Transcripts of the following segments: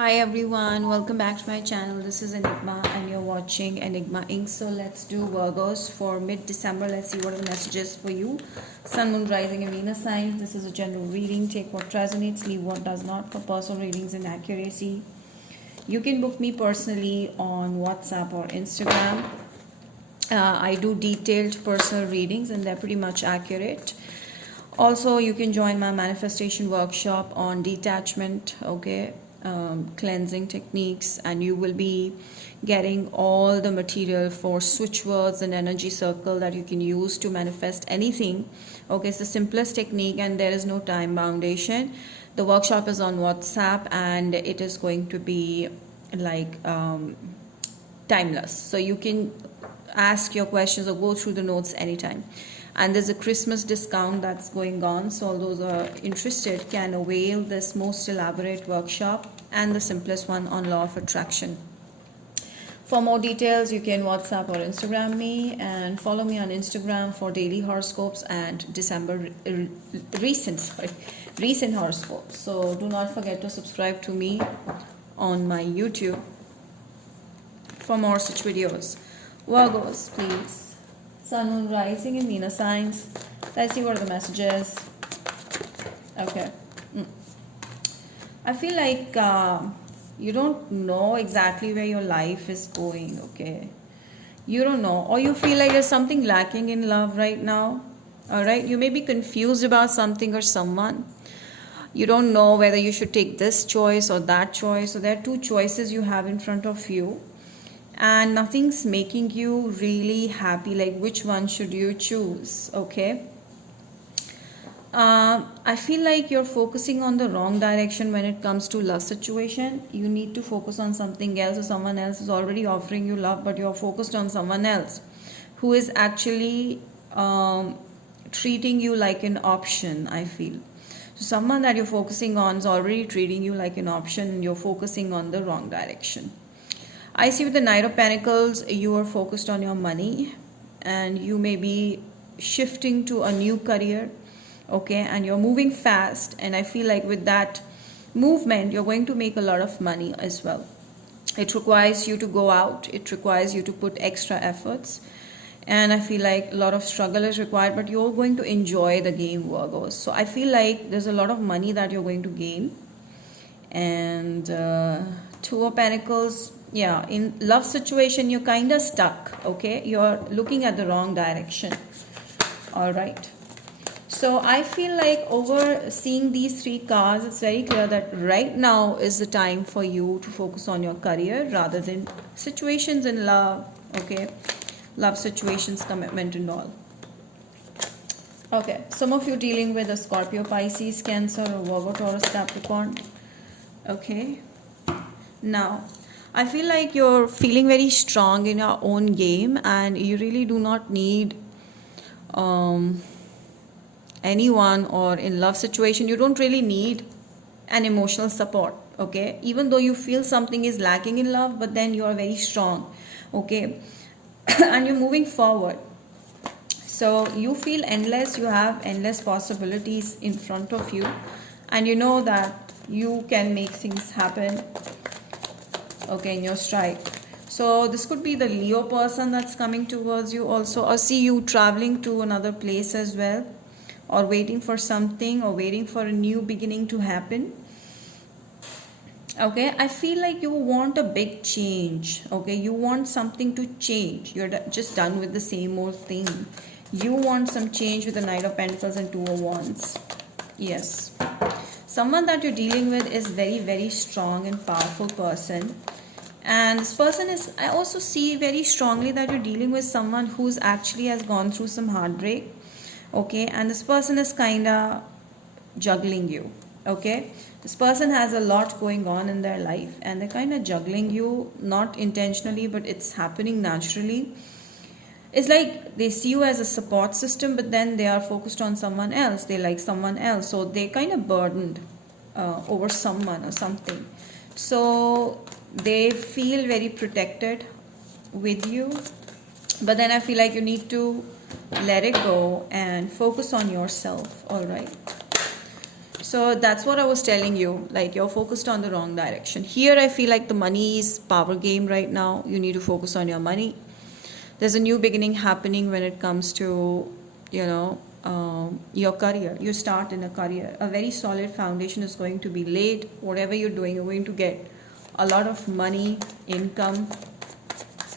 Hi everyone, welcome back to my channel. This is Enigma and you're watching Enigma Inc. So let's do Virgos for mid-December. Let's see what are the messages for you. Sun, Moon, Rising and Venus signs. This is a general reading. Take what resonates, leave what does not. For personal readings and accuracy, you can book me personally on WhatsApp or Instagram. I do detailed personal readings and they're pretty much accurate. Also, you can join my manifestation workshop on detachment, cleansing techniques, and you will be getting all the material for switch words and energy circle that you can use to manifest anything. Okay, it's the simplest technique and there is no time foundation. The workshop is on WhatsApp and it is going to be like timeless, so you can ask your questions or go through the notes anytime. And there's a Christmas discount that's going on, so all those who are interested can avail this most elaborate workshop and the simplest one on law of attraction. For more details, you can WhatsApp or Instagram me, and follow me on Instagram for daily horoscopes and recent horoscopes. So do not forget to subscribe to me on my YouTube for more such videos. Virgos, please. Sun, Moon, Rising and Venus signs. Let's see what are the messages. Okay. I feel like you don't know exactly where your life is going, okay? You don't know, or you feel like there's something lacking in love right now. Alright, you may be confused about something or someone. You don't know whether you should take this choice or that choice. So there are two choices you have in front of you, and nothing's making you really happy, like which one should you choose. Okay, I feel like you're focusing on the wrong direction when it comes to love situation. You need to focus on something else, or someone else is already offering you love, but you're focused on someone else who is actually treating you like an option, I feel. So someone that you're focusing on is already treating you like an option and you're focusing on the wrong direction. I see with the Knight of Pentacles, you are focused on your money and you may be shifting to a new career, okay, and you're moving fast, and I feel like with that movement, you're going to make a lot of money as well. It requires you to go out, it requires you to put extra efforts, and I feel like a lot of struggle is required, but you're going to enjoy the game, Virgos. So I feel like there's a lot of money that you're going to gain. And Two of Pentacles, yeah, in love situation you're kind of stuck, okay, you're looking at the wrong direction. All right, so I feel like over seeing these three cards, it's very clear that right now is the time for you to focus on your career rather than situations in love, okay, love situations, commitment and all. Okay, some of you dealing with a Scorpio, Pisces, Cancer or Virgo, Taurus, Capricorn. Okay, now I feel like you're feeling very strong in your own game and you really do not need anyone, or in love situation you don't really need an emotional support, okay, even though you feel something is lacking in love, but then you are very strong, okay, and you're moving forward. So you feel endless, you have endless possibilities in front of you, and you know that you can make things happen, okay, in your stride. So this could be the Leo person that's coming towards you also, or see you traveling to another place as well, or waiting for something, or waiting for a new beginning to happen. Okay, I feel like you want a big change, okay, you want something to change, you're just done with the same old thing. You want some change with the Knight of Pentacles and Two of Wands. Yes, someone that you're dealing with is very strong and powerful person, and this person is, I also see very strongly that you're dealing with someone who's actually has gone through some heartbreak, okay, and this person is kind of juggling you, okay, this person has a lot going on in their life and they're kind of juggling you, not intentionally, but it's happening naturally. It's like they see you as a support system, but then they are focused on someone else, they like someone else, so they kind of burdened over someone or something. So they feel very protected with you, but then I feel like you need to let it go and focus on yourself. All right, So that's what I was telling you. Like, you're focused on the wrong direction. Here, I feel like the money is power game right now. You need to focus on your money. There's a new beginning happening when it comes to, your career. You start in a career. A very solid foundation is going to be laid. Whatever you're doing, you're going to get a lot of money, income.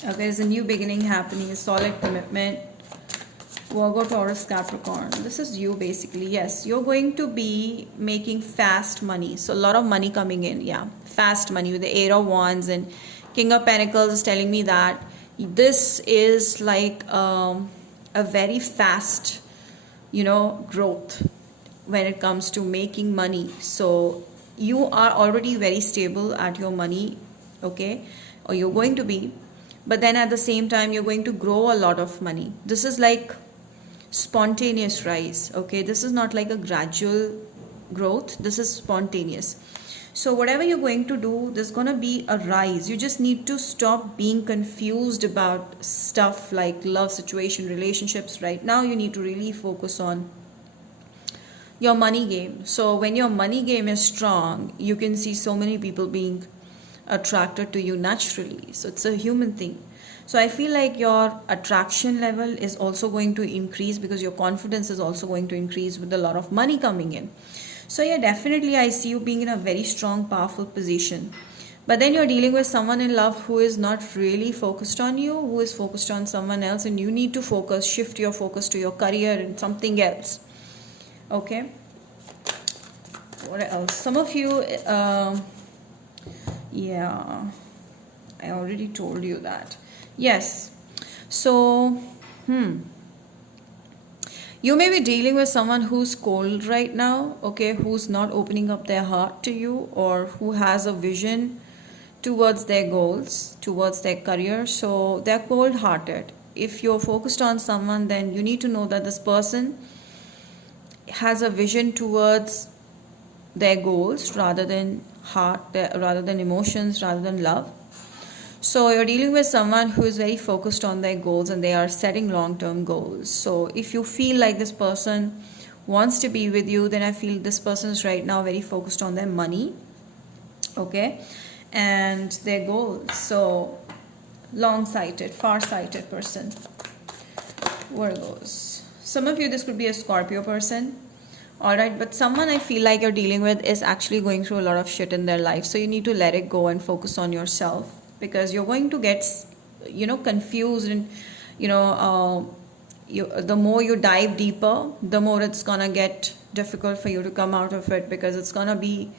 Okay, there's a new beginning happening, a solid commitment. Virgo, Taurus, Capricorn. This is you basically. Yes, you're going to be making fast money. So a lot of money coming in. Yeah, fast money with the Eight of Wands and King of Pentacles is telling me that this is like a very fast, growth when it comes to making money. So you are already very stable at your money, okay, or you're going to be. But then at the same time, you're going to grow a lot of money. This is like spontaneous rise, okay. This is not like a gradual growth, this is spontaneous. So whatever you're going to do, there's going to be a rise. You just need to stop being confused about stuff like love situation, relationships. Right now you need to really focus on your money game. So when your money game is strong, you can see so many people being attracted to you naturally. So it's a human thing. So I feel like your attraction level is also going to increase because your confidence is also going to increase with a lot of money coming in. So yeah, definitely I see you being in a very strong, powerful position. But then you're dealing with someone in love who is not really focused on you, who is focused on someone else, and you need to focus, shift your focus to your career and something else. Okay. What else? Some of you, yeah, I already told you that. Yes. So, you may be dealing with someone who's cold right now, okay, who's not opening up their heart to you, or who has a vision towards their goals, towards their career. So they're cold hearted. If you're focused on someone, then you need to know that this person has a vision towards their goals rather than rather than emotions, rather than love. So you're dealing with someone who is very focused on their goals and they are setting long-term goals. So if you feel like this person wants to be with you, then I feel this person is right now very focused on their money, okay, and their goals. So long-sighted, far-sighted person. Virgos. Some of you, this could be a Scorpio person. Alright, but someone I feel like you're dealing with is actually going through a lot of shit in their life. So you need to let it go and focus on yourself, because you're going to get, confused, and, the more you dive deeper, the more it's gonna get difficult for you to come out of it, because it's gonna be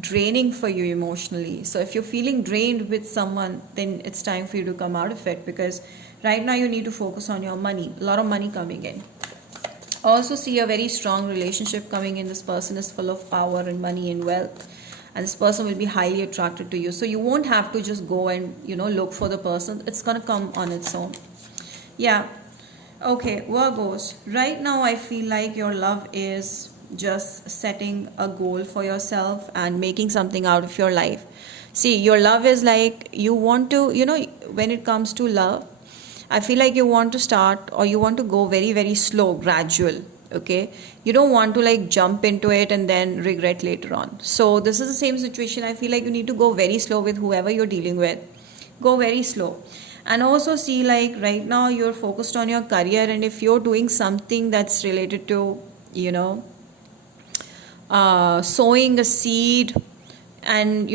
draining for you emotionally. So if you're feeling drained with someone, then it's time for you to come out of it, because right now you need to focus on your money. A lot of money coming in. I also see a very strong relationship coming in. This person is full of power and money and wealth, and this person will be highly attracted to you. So you won't have to just go and look for the person. It's gonna come on its own. Yeah. Okay, Virgos. Right now I feel like your love is just setting a goal for yourself and making something out of your life. See, your love is like, you want to, when it comes to love, I feel like you want to start, or you want to go very, very slow, gradual. Okay, you don't want to like jump into it and then regret later on. So this is the same situation. I feel like you need to go very slow with whoever you're dealing with. Go very slow. And also see, like, right now you're focused on your career, and if you're doing something that's related to sowing a seed and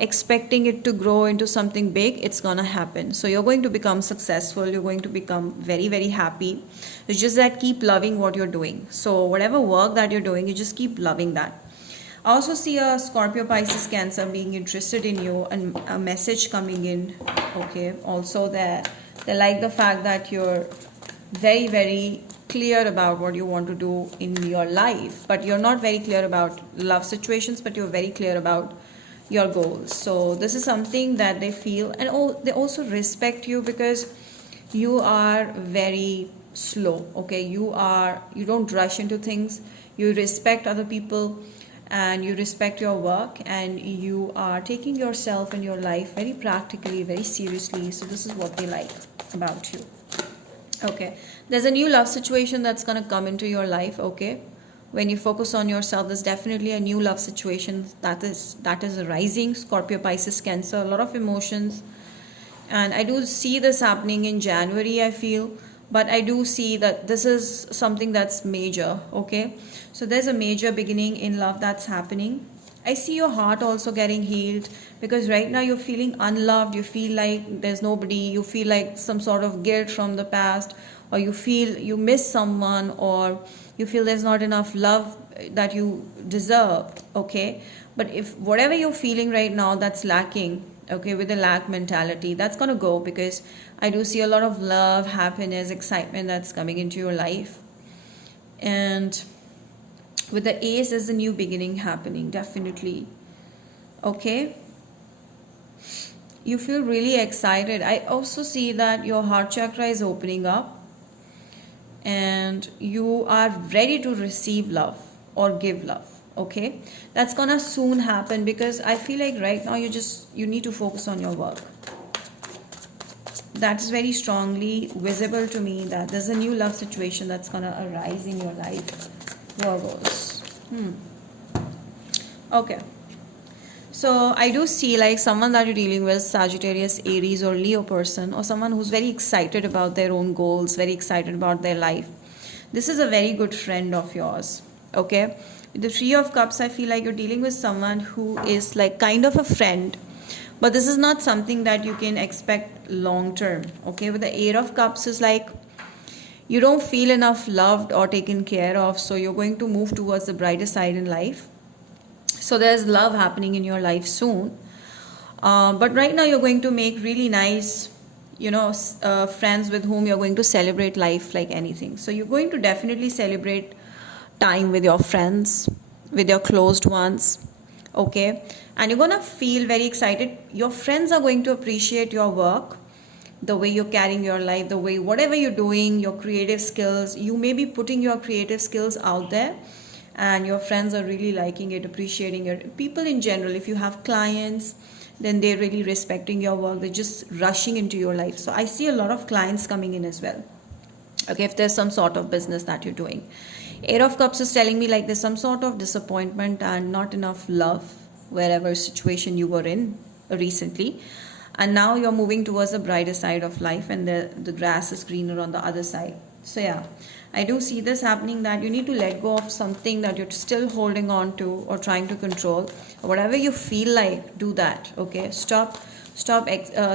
expecting it to grow into something big, it's gonna happen. So you're going to become successful, you're going to become very, very happy. It's just that keep loving what you're doing. So whatever work that you're doing, you just keep loving that. I also see a Scorpio, Pisces, Cancer being interested in you, and a message coming in. Okay, also they like the fact that you're very, very clear about what you want to do in your life, but you're not very clear about love situations, but you're very clear about your goals. So this is something that they feel, and they also respect you because you are very slow. Okay, you don't rush into things. You respect other people, and you respect your work, and you are taking yourself and your life very practically, very seriously. So this is what they like about you. Okay, there's a new love situation that's gonna come into your life, okay, When you focus on yourself, there's definitely a new love situation that is arising. Scorpio, Pisces, Cancer, a lot of emotions. And I do see this happening in January, I feel. But I do see that this is something that's major, okay? So there's a major beginning in love that's happening. I see your heart also getting healed, because right now you're feeling unloved. You feel like there's nobody. You feel like some sort of guilt from the past, or you feel you miss someone, or you feel there's not enough love that you deserve, okay? But if whatever you're feeling right now that's lacking, okay, with the lack mentality, that's gonna go, because I do see a lot of love, happiness, excitement that's coming into your life. And with the ace, there's a new beginning happening, definitely, okay? You feel really excited. I also see that your heart chakra is opening up, and you are ready to receive love or give love, okay? That's gonna soon happen, because I feel like right now you need to focus on your work. That is very strongly visible to me, that there's a new love situation that's gonna arise in your life, Virgos. Okay, so I do see like someone that you're dealing with, Sagittarius, Aries, or Leo person, or someone who's very excited about their own goals, very excited about their life. This is a very good friend of yours, okay? With the Three of Cups, I feel like you're dealing with someone who is like kind of a friend, but this is not something that you can expect long term, okay? With the Eight of Cups is like you don't feel enough loved or taken care of, so you're going to move towards the brighter side in life. So there's love happening in your life soon. But right now you're going to make really nice, friends with whom you're going to celebrate life like anything. So you're going to definitely celebrate time with your friends, with your closed ones, okay? And you're gonna feel very excited. Your friends are going to appreciate your work, the way you're carrying your life, the way whatever you're doing, your creative skills. You may be putting your creative skills out there, and your friends are really liking it, appreciating it. People in general, if you have clients, then they're really respecting your work. They're just rushing into your life. So I see a lot of clients coming in as well, okay, if there's some sort of business that you're doing. Eight of Cups is telling me like there's some sort of disappointment and not enough love wherever situation you were in recently, and now you're moving towards the brighter side of life, and the grass is greener on the other side. So yeah, I do see this happening, that you need to let go of something that you're still holding on to or trying to control. Whatever you feel like, do that, okay? Stop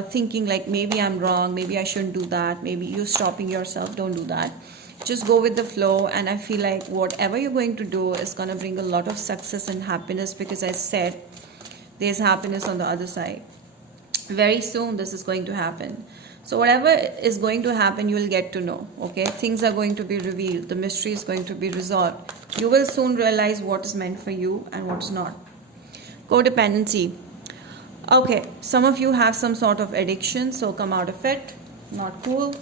thinking like maybe I'm wrong, maybe I shouldn't do that, maybe you're stopping yourself. Don't do that. Just go with the flow, and I feel like whatever you're going to do is going to bring a lot of success and happiness, because I said there's happiness on the other side. Very soon this is going to happen. So whatever is going to happen, you will get to know, okay? Things are going to be revealed. The mystery is going to be resolved. You will soon realize what is meant for you and what's not. Codependency. Okay, some of you have some sort of addiction, so come out of it. Not cool.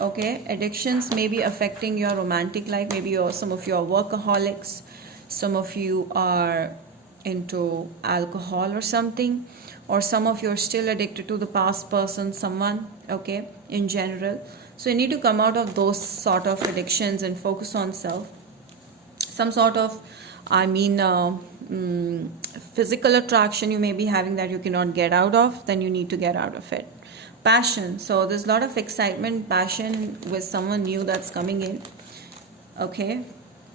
Okay, addictions may be affecting your romantic life. Maybe some of you are workaholics. Some of you are into alcohol or something, or some of you are still addicted to the past person, someone, okay, in general. So you need to come out of those sort of addictions and focus on self. Some sort of, physical attraction you may be having that you cannot get out of, then you need to get out of it. Passion. So there's a lot of excitement, passion with someone new that's coming in, okay?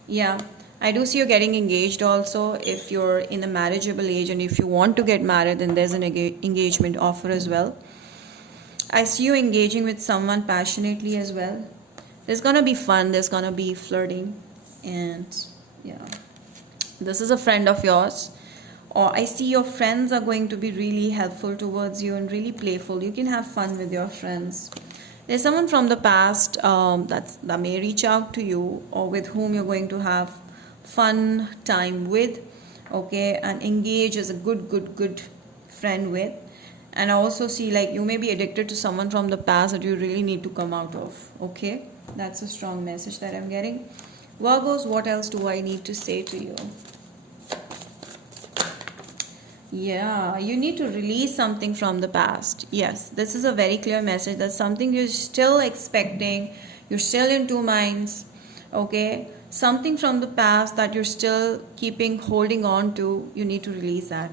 Yeah, I do see you getting engaged also. If you're in a marriageable age and if you want to get married, then there's an engagement offer as well. I see you engaging with someone passionately as well. There's gonna be fun, there's gonna be flirting, and yeah, this is a friend of yours, or I see your friends are going to be really helpful towards you and really playful. You can have fun with your friends. There's someone from the past that may reach out to you, or with whom you're going to have fun time with, okay, and engage as a good friend with. And I also see like you may be addicted to someone from the past that you really need to come out of, okay? That's a strong message that I'm getting. Virgos, what else do I need to say to you? Yeah, you need to release something from the past. Yes, this is a very clear message. That's something you're still expecting. You're still in two minds, okay? something from the past that you're still holding on to, you need to release that.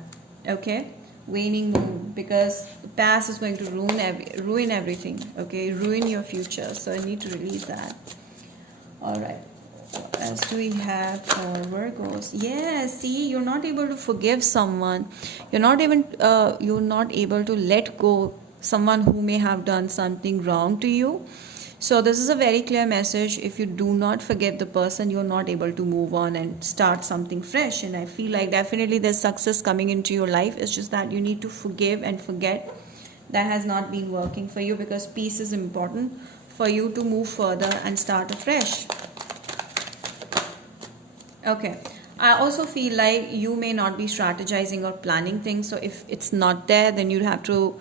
Okay, waning moon, because the past is going to ruin everything. Okay, ruin your future, so you need to release that. All right, what else do we have for Virgos? Yeah, see, you're not able to forgive someone. You're not able to let go someone who may have done something wrong to you. So this is a very clear message. If you do not forget the person, you're not able to move on and start something fresh. And I feel like definitely there's success coming into your life. It's just that you need to forgive and forget. That has not been working for you, because peace is important for you to move further and start afresh. Okay, I also feel like you may not be strategizing or planning things. So if it's not there, then you'd have to,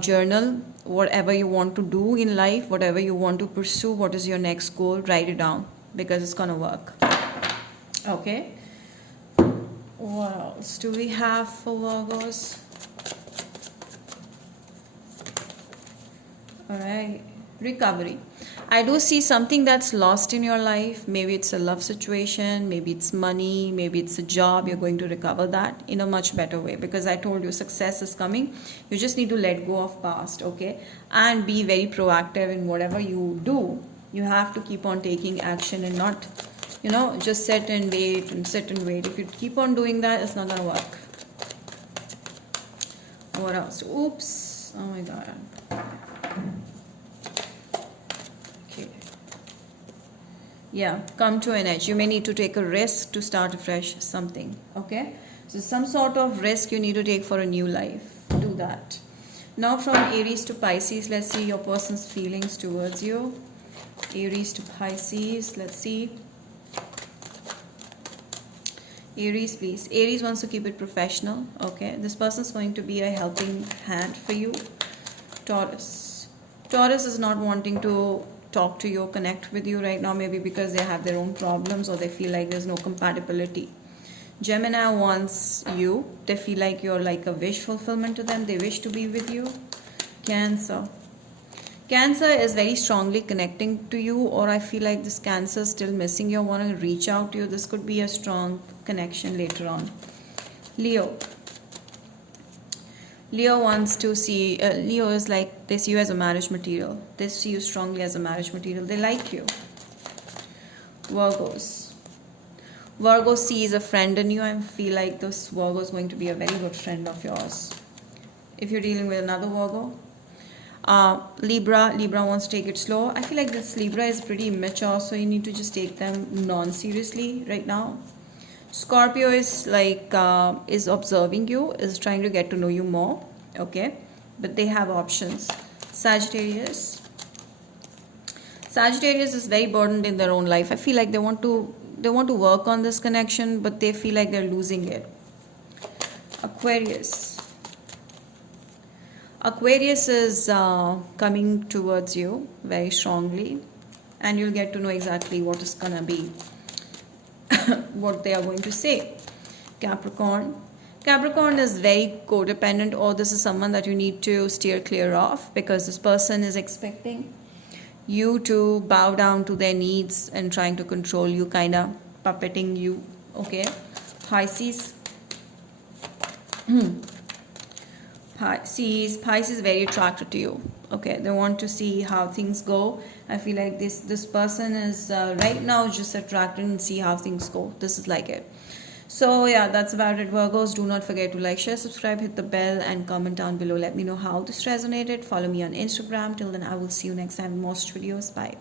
journal whatever you want to do in life, whatever you want to pursue, what is your next goal, write it down, because it's gonna work. Okay, what else do we have for Virgos? All right, recovery. I do see something that's lost in your life. Maybe it's a love situation, maybe it's money, maybe it's a job. You're going to recover that in a much better way, because I told you success is coming. You just need to let go of past, okay? And be very proactive in whatever you do. You have to keep on taking action and not, just sit and wait and sit and wait. If you keep on doing that, it's not going to work. What else? Oops. Oh my God. Yeah, come to an edge. You may need to take a risk to start afresh something. Okay, so some sort of risk you need to take for a new life. Do that. Now from Aries to Pisces, let's see your person's feelings towards you. Aries to Pisces, let's see. Aries, please. Aries wants to keep it professional. Okay, this person's going to be a helping hand for you. Taurus. Taurus is not wanting to talk to you, connect with you right now, maybe because they have their own problems or they feel like there's no compatibility. Gemini wants you. They feel like you're like a wish fulfillment to them. They wish to be with you. Cancer. Cancer is very strongly connecting to you, or I feel like this Cancer is still missing you, want to reach out to you. This could be a strong connection later on. Leo. Leo wants to see, Leo is like, they see you as a marriage material. They see you strongly as a marriage material. They like you. Virgos. Virgo sees a friend in you and feel like this Virgo is going to be a very good friend of yours. If you're dealing with another Virgo. Libra wants to take it slow. I feel like this Libra is pretty immature, so you need to just take them non-seriously right now. Scorpio is like is observing you, is trying to get to know you more. Okay, but they have options. Sagittarius is very burdened in their own life. I feel like they want to work on this connection, but they feel like they're losing it. Aquarius is coming towards you very strongly, and you'll get to know exactly what is gonna be what they are going to say. Capricorn is very codependent, or this is someone that you need to steer clear of, because this person is expecting you to bow down to their needs and trying to control you, kind of puppeting you. Okay. Pisces is very attracted to you. Okay, they want to see how things go. I feel like this person is right now just attracted and see how things go. This is like it. So yeah, that's about it, Virgos. Do not forget to like, share, subscribe, hit the bell, and comment down below. Let me know how this resonated. Follow me on Instagram. Till then, I will see you next time in most videos. Bye.